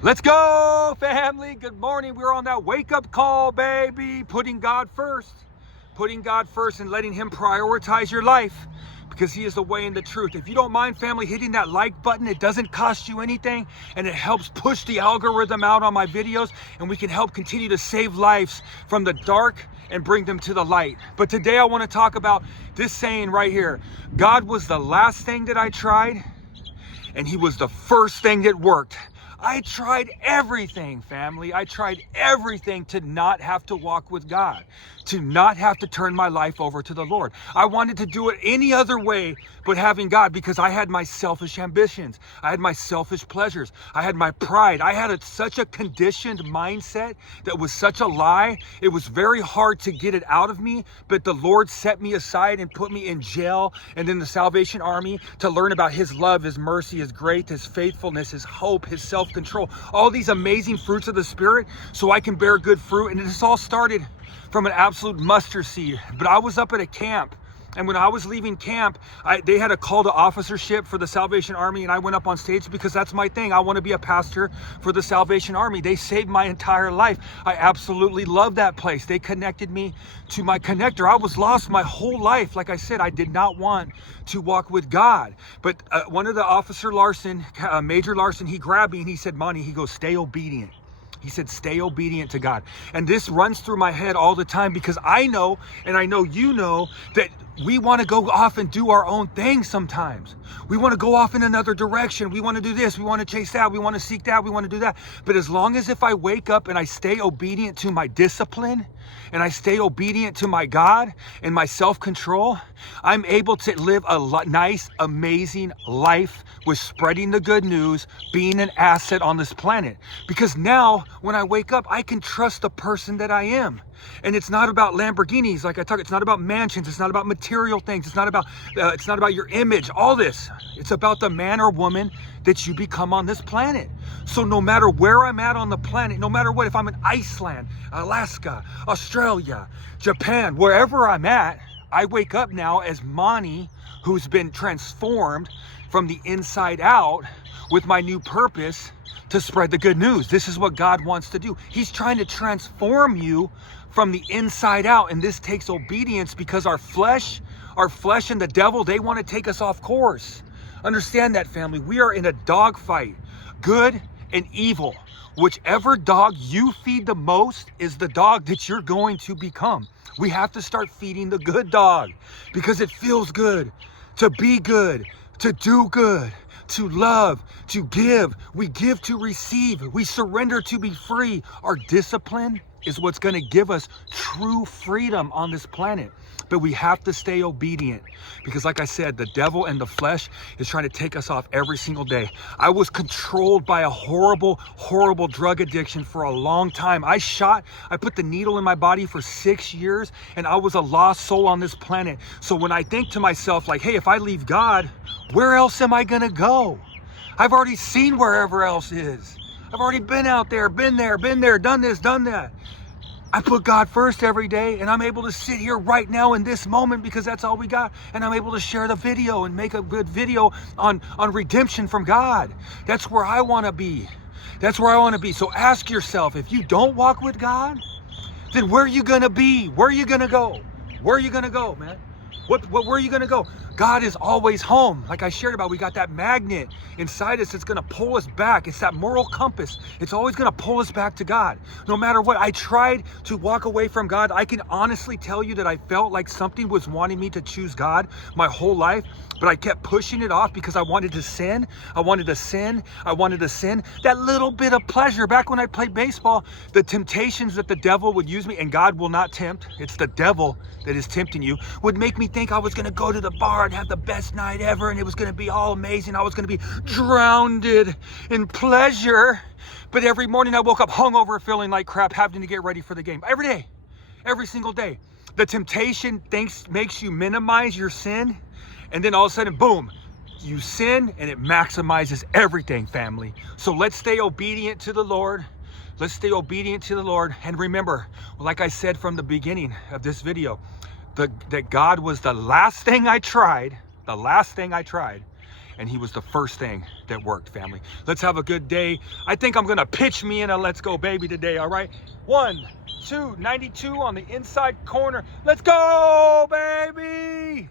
Let's go, family. Good morning. We're on that wake-up call, baby. Putting God first. Putting God first and letting Him prioritize your life because He is the way and the truth. If you don't mind, family, hitting that like button, it doesn't cost you anything and it helps push the algorithm out on my videos, and we can help continue to save lives from the dark and bring them to the light. But today I want to talk about this saying right here. God was the last thing that I tried, and He was the first thing that worked. I tried everything, family. I tried everything to not have to walk with God, to not have to turn my life over to the Lord. I wanted to do it any other way but having God, because I had my selfish ambitions. I had my selfish pleasures. I had my pride. I had such a conditioned mindset that was such a lie. It was very hard to get it out of me, but the Lord set me aside and put me in jail and in the Salvation Army to learn about His love, His mercy, His grace, His faithfulness, His hope, His self-control, all these amazing fruits of the Spirit, so I can bear good fruit. And this all started from an absolute mustard seed. But I was up at a camp, and when I was leaving camp, they had a call to officership for the Salvation Army, and I went up on stage because that's my thing. I want to be a pastor for the Salvation Army. They saved my entire life. I absolutely love that place. They connected me to my connector. I was lost my whole life. Like I said, I did not want to walk with God. But one of the Officer Larson, Major Larson, he grabbed me and he said, "Monty," he goes, "stay obedient." He said, "Stay obedient to God." And this runs through my head all the time, because I know, and I know you know, that we want to go off and do our own thing sometimes. We want to go off in another direction. We want to do this. We want to chase that. We want to seek that. We want to do that. But as long as if I wake up and I stay obedient to my discipline, and I stay obedient to my God and my self-control, I'm able to live a nice, amazing life with spreading the good news, being an asset on this planet. Because now, when I wake up, I can trust the person that I am. And it's not about Lamborghinis, like I talk. It's not about mansions. It's not about material things. It's not about your image. All this. It's about the man or woman that you become on this planet. So no matter where I'm at on the planet, no matter what, if I'm in Iceland, Alaska, Australia, Japan, wherever I'm at, I wake up now as Monty, who's been transformed from the inside out with my new purpose to spread the good news. This is what God wants to do. He's trying to transform you from the inside out, and this takes obedience, because our flesh and the devil, they want to take us off course. Understand that, family. We are in a dog fight, good and evil. Whichever dog you feed the most is the dog that you're going to become. We have to start feeding the good dog, because it feels good to be good, to do good, to love, to give. We give to receive. We surrender to be free. Our discipline is what's going to give us true freedom on this planet. But we have to stay obedient, because like I said, the devil and the flesh is trying to take us off every single day. I was controlled by a horrible, horrible drug addiction for a long time. I put the needle in my body for 6 years, and I was a lost soul on this planet. So when I think to myself, like, hey, if I leave God, where else am I going to go? I've already seen wherever else is. I've already been out there, been there, done this, done that. I put God first every day, and I'm able to sit here right now in this moment because that's all we got. And I'm able to share the video and make a good video on redemption from God. That's where I want to be. That's where I want to be. So ask yourself, if you don't walk with God, then where are you going to be? Where are you going to go? Where are you going to go, man? Where are you going to go? God is always home. Like I shared about, we got that magnet inside us that's going to pull us back. It's that moral compass. It's always going to pull us back to God. No matter what, I tried to walk away from God. I can honestly tell you that I felt like something was wanting me to choose God my whole life, but I kept pushing it off because I wanted to sin. I wanted to sin. I wanted to sin. That little bit of pleasure. Back when I played baseball, the temptations that the devil would use me, and God will not tempt, it's the devil that is tempting you, would make me think I was going to go to the bar and have the best night ever, and it was going to be all amazing. I was going to be drowned in pleasure. But every morning I woke up hungover, feeling like crap, having to get ready for the game. Every day, every single day. The temptation makes you minimize your sin, and then all of a sudden, boom, you sin, and it maximizes everything, family. So let's stay obedient to the Lord. Let's stay obedient to the Lord. And remember, like I said from the beginning of this video, that God was the last thing I tried, And he was the first thing that worked, family. Let's have a good day. I think I'm gonna pitch me in a Let's Go Baby today, all right? 1, 2, 92 on the inside corner. Let's go, baby!